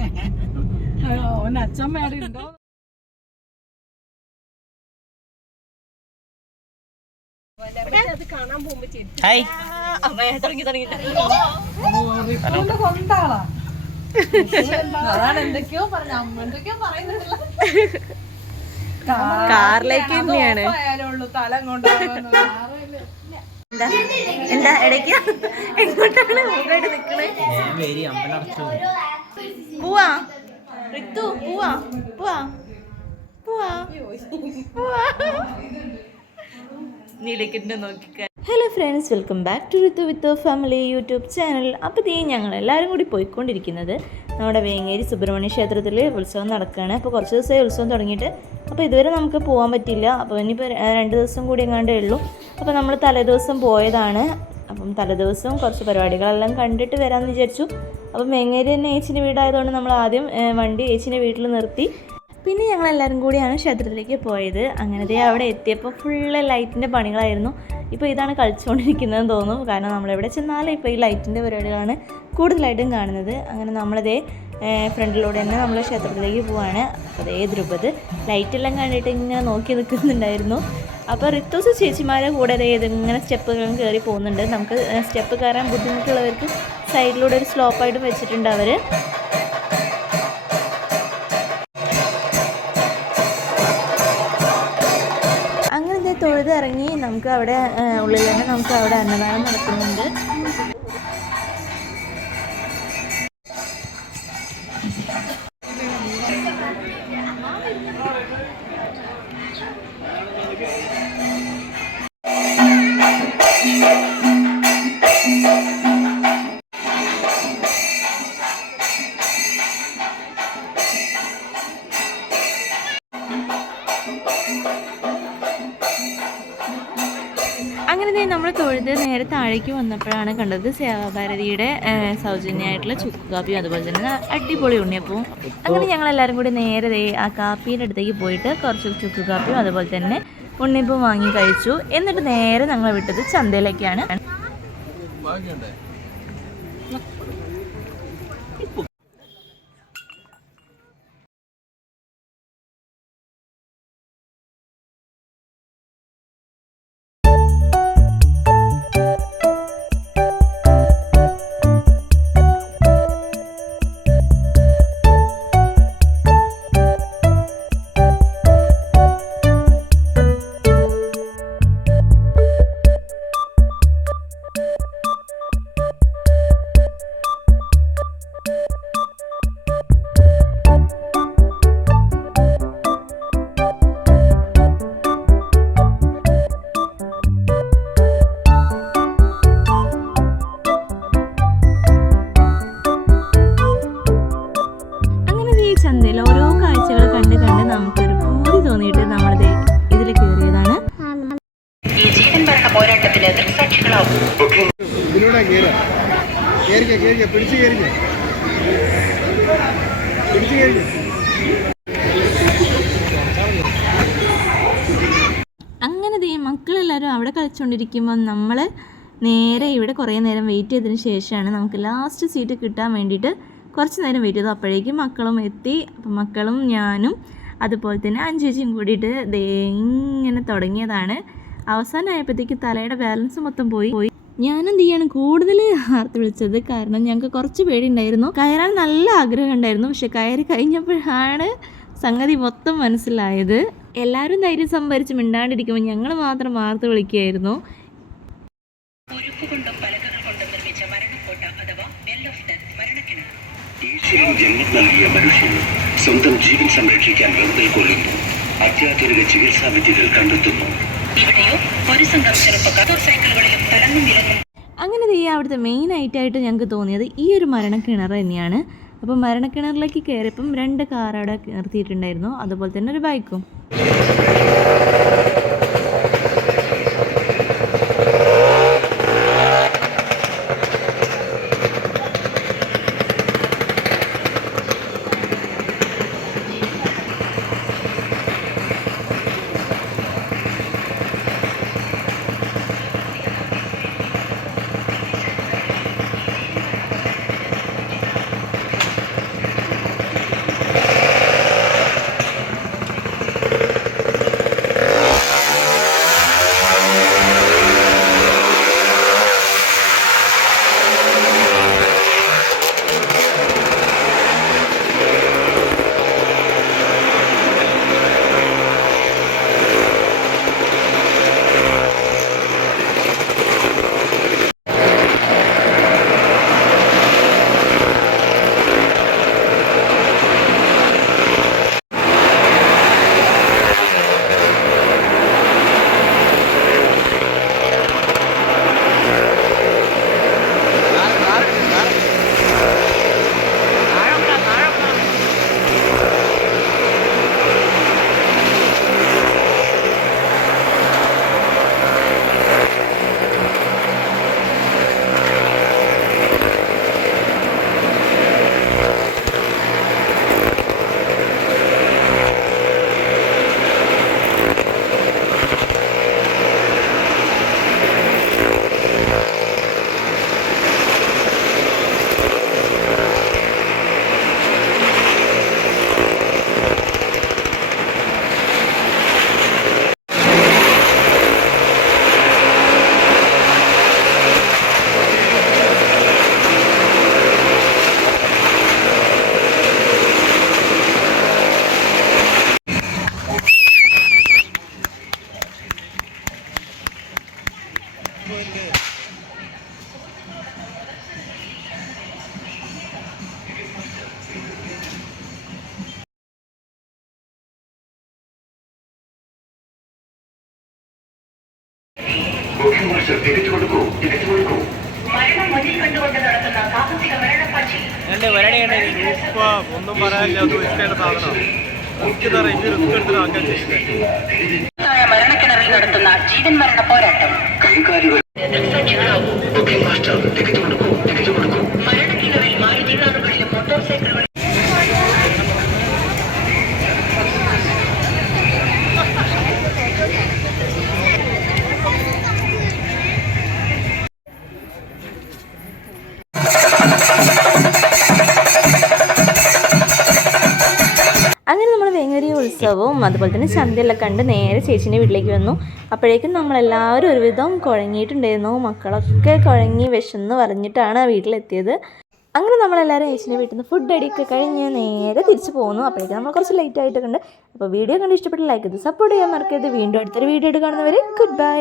അവൻ അച്ഛമ്മ ഉണ്ടോ? ഹായ് അതാണ് എന്തൊക്കെയോ പറഞ്ഞു, അമ്മ എന്തൊക്കെയോ പറയുന്നില്ല. കാറിലേക്ക് തന്നെയാണ്. തലം കൊണ്ടാവുന്ന എന്താ ഇടയ്ക്ക് എങ്ങോട്ടാണ് മുഖമായിട്ട് നിക്കണേ? പോവാ ഋതു, പോവാ പോവാ പോവാ പോവാ. നീലക്കിട്ട് നോക്കിക്കാൻ. Hello friends, welcome back to Ritu with family YouTube channel. അപ്പോൾ ഞങ്ങൾ എല്ലാവരും കൂടി പോയിക്കൊണ്ടിരിക്കുന്നത് നമ്മുടെ വേങ്ങേരി സുബ്രഹ്മണ്യ ക്ഷേത്രത്തിൽ ഉത്സവം നടക്കുകയാണ്. അപ്പോൾ കുറച്ച് ദിവസമായി ഉത്സവം തുടങ്ങിയിട്ട്, അപ്പോൾ ഇതുവരെ നമുക്ക് പോകാൻ പറ്റില്ല. അപ്പോൾ ഇനിയിപ്പോൾ 2 ദിവസം കൂടി എങ്ങാണ്ടേ ഉള്ളൂ. അപ്പോൾ നമ്മൾ തലേദിവസം പോയതാണ്. അപ്പം തലേദിവസം കുറച്ച് പരിപാടികളെല്ലാം കണ്ടിട്ട് വരാമെന്ന് വിചാരിച്ചു. അപ്പം വേങ്ങേരി തന്നെ ഏച്ചിൻ്റെ വീടായതുകൊണ്ട് നമ്മൾ ആദ്യം വണ്ടി ഏച്ചിൻ്റെ വീട്ടിൽ നിർത്തി. പിന്നെ ഞങ്ങളെല്ലാവരും കൂടിയാണ് ക്ഷേത്രത്തിലേക്ക് പോയത്. അങ്ങനത്തെ അവിടെ എത്തിയപ്പോൾ ഫുള്ള് ലൈറ്റിൻ്റെ പണികളായിരുന്നു. ഇപ്പോൾ ഇതാണ് കളിച്ചുകൊണ്ടിരിക്കുന്നതെന്ന് തോന്നുന്നു. കാരണം നമ്മളെവിടെ ചെന്നാലും ഇപ്പോൾ ഈ ലൈറ്റിൻ്റെ പരിപാടികളാണ് കൂടുതലായിട്ടും കാണുന്നത്. അങ്ങനെ നമ്മളതേ ഫ്രണ്ടിലൂടെ തന്നെ നമ്മൾ ക്ഷേത്രത്തിലേക്ക് പോവാണ്. അപ്പോൾ അതേ ധ്രുപത് ലൈറ്റെല്ലാം കണ്ടിട്ട് ഇങ്ങനെ നോക്കി നിൽക്കുന്നുണ്ടായിരുന്നു. അപ്പോൾ ഋത്തൂസ് ചേച്ചിമാരെ കൂടെ ഇങ്ങനെ സ്റ്റെപ്പുകളും കയറി പോകുന്നുണ്ട്. നമുക്ക് സ്റ്റെപ്പ് കയറാൻ ബുദ്ധിമുട്ടുള്ളവർക്ക് സൈഡിലൂടെ ഒരു സ്ലോപ്പായിട്ട് വെച്ചിട്ടുണ്ട് അവർ. തൊഴുത് ഇറങ്ങി നമുക്ക് അവിടെ ഉള്ളിൽ തന്നെ നമുക്ക് അവിടെ അന്നദാനം നടക്കുന്നുണ്ട്. അങ്ങനെ നമ്മൾ തൊഴുത് നേരെ താഴേക്ക് വന്നപ്പോഴാണ് കണ്ടത് സേവാഭാരതിയുടെ സൗജന്യമായിട്ടുള്ള ചുക്ക് കാപ്പിയും അതുപോലെ തന്നെ അടിപൊളി ഉണ്ണിയപ്പവും. അങ്ങനെ ഞങ്ങളെല്ലാവരും കൂടി നേരെ ആ കാപ്പീൻ്റെ അടുത്തേക്ക് പോയിട്ട് കുറച്ച് ചുക്ക് കാപ്പിയും അതുപോലെ തന്നെ ഉണ്ണിയപ്പവും വാങ്ങി കഴിച്ചു. എന്നിട്ട് നേരെ ഞങ്ങൾ വിട്ടത് ചന്തയിലേക്കാണ്. ചന്തയിൽ ഓരോ കാഴ്ചകൾ കണ്ട് കണ്ട് നമുക്കൊരു പൂതി തോന്നിയിട്ട് നമ്മളത് ഇതിൽ കയറിയതാണ്. ഈ ജീവൻ മരണ പോരാട്ടത്തിന് ദൃക്സാക്ഷികളാവും. അങ്ങനെ മക്കളെല്ലാവരും അവിടെ കളിച്ചുകൊണ്ടിരിക്കുമ്പോൾ നമ്മൾ നേരെ ഇവിടെ കുറേ നേരം വെയിറ്റ് ചെയ്തതിന് ശേഷമാണ് നമുക്ക് ലാസ്റ്റ് സീറ്റ് കിട്ടാൻ വേണ്ടിയിട്ട് കുറച്ച് നേരം വെയിറ്റ് ചെയ്തു. അപ്പോഴേക്കും മക്കളും എത്തി. അപ്പം മക്കളും ഞാനും അതുപോലെ തന്നെ അഞ്ചേച്ചിയും കൂടിയിട്ട് ഇങ്ങനെ തുടങ്ങിയതാണ്. അവസാനമായപ്പോഴത്തേക്ക് തലയുടെ ബാലൻസ് മൊത്തം പോയി. ഞാനെന്ത് ചെയ്യാണ് കൂടുതൽ ആർത്ത് വിളിച്ചത്. കാരണം ഞങ്ങൾക്ക് കുറച്ച് പേടിയുണ്ടായിരുന്നു. കയറാൻ നല്ല ആഗ്രഹം ഉണ്ടായിരുന്നു. പക്ഷെ കയറി കഴിഞ്ഞപ്പോഴാണ് സംഗതി മൊത്തം മനസ്സിലായത്. എല്ലാവരും ധൈര്യം സംഭരിച്ച് മിണ്ടാണ്ടിരിക്കുമ്പോൾ ഞങ്ങൾ മാത്രം ആർത്ത് വിളിക്കുകയായിരുന്നു. ഈശ്വരൻ ജന്മം നൽകിയ മനുഷ്യൻ സ്വന്തം ജീവൻ സംരക്ഷിക്കാൻ വെറുതെ കൊള്ളുന്നു. അത്യാധുനിക ചികിത്സാ വിദ്യകൾ കണ്ടെത്തുന്നു. അങ്ങനെ അവിടുത്തെ മെയിൻ ആയിട്ടായിട്ട് ഞങ്ങൾക്ക് തോന്നിയത് ഈ ഒരു മരണക്കിണർ തന്നെയാണ്. അപ്പോൾ മരണക്കിണറിലേക്ക് കയറിയപ്പം 2 കാർ അവിടെ നിർത്തിയിട്ടുണ്ടായിരുന്നു, അതുപോലെ തന്നെ ഒരു ബൈക്കും. മുഖ്യമാർഷൽ തികച്ചു കൊടുക്കൂ. മരണം മുന്നിൽ കണ്ടുകൊണ്ട് നടത്തുന്ന സാഹസിക മരണപ്പാച്ചി ഒന്നും പറയാനില്ല. അത് വേസ്റ്റായിട്ട് സാധനം മരണക്കിണറിൽ നടത്തുന്ന ജീവൻ മരണ പോരാട്ടം. കൈകാലുകൾ മുഖ്യമാർഷൽ തികച്ചു കൊടുക്കൂ. മരണക്കിണറിൽ മാരുതി കാറുകളിലും മോട്ടോർ സൈക്കിളുകളിലും അങ്ങനെ നമ്മൾ വേങ്ങേരി ഉത്സവവും അതുപോലെ തന്നെ ചന്തയെല്ലാം കണ്ട് നേരെ ചേച്ചീൻ്റെ വീട്ടിലേക്ക് വന്നു. അപ്പോഴേക്കും നമ്മളെല്ലാവരും ഒരുവിധം കുഴങ്ങിയിട്ടുണ്ടായിരുന്നു. മക്കളൊക്കെ കുഴങ്ങി വിശന്ന് പറഞ്ഞിട്ടാണ് വീട്ടിലെത്തിയത്. അങ്ങനെ നമ്മളെല്ലാവരും ചേച്ചീൻ്റെ വീട്ടിൽ നിന്ന് ഫുഡ് അടിയൊക്കെ കഴിഞ്ഞ് നേരെ തിരിച്ചു പോകുന്നു. അപ്പോഴേക്കും നമ്മൾ കുറച്ച് ലേറ്റ് ആയിട്ടൊക്കെ ഉണ്ട്. അപ്പോൾ വീഡിയോ കണ്ട് ഇഷ്ടപ്പെട്ട് ലൈക്ക് ചെയ്ത് സപ്പോർട്ട് ചെയ്യാൻ മറക്കരുത്. വീണ്ടും അടുത്തൊരു വീഡിയോ ആയിട്ട് കാണുന്നവരെ ഗുഡ് ബൈ.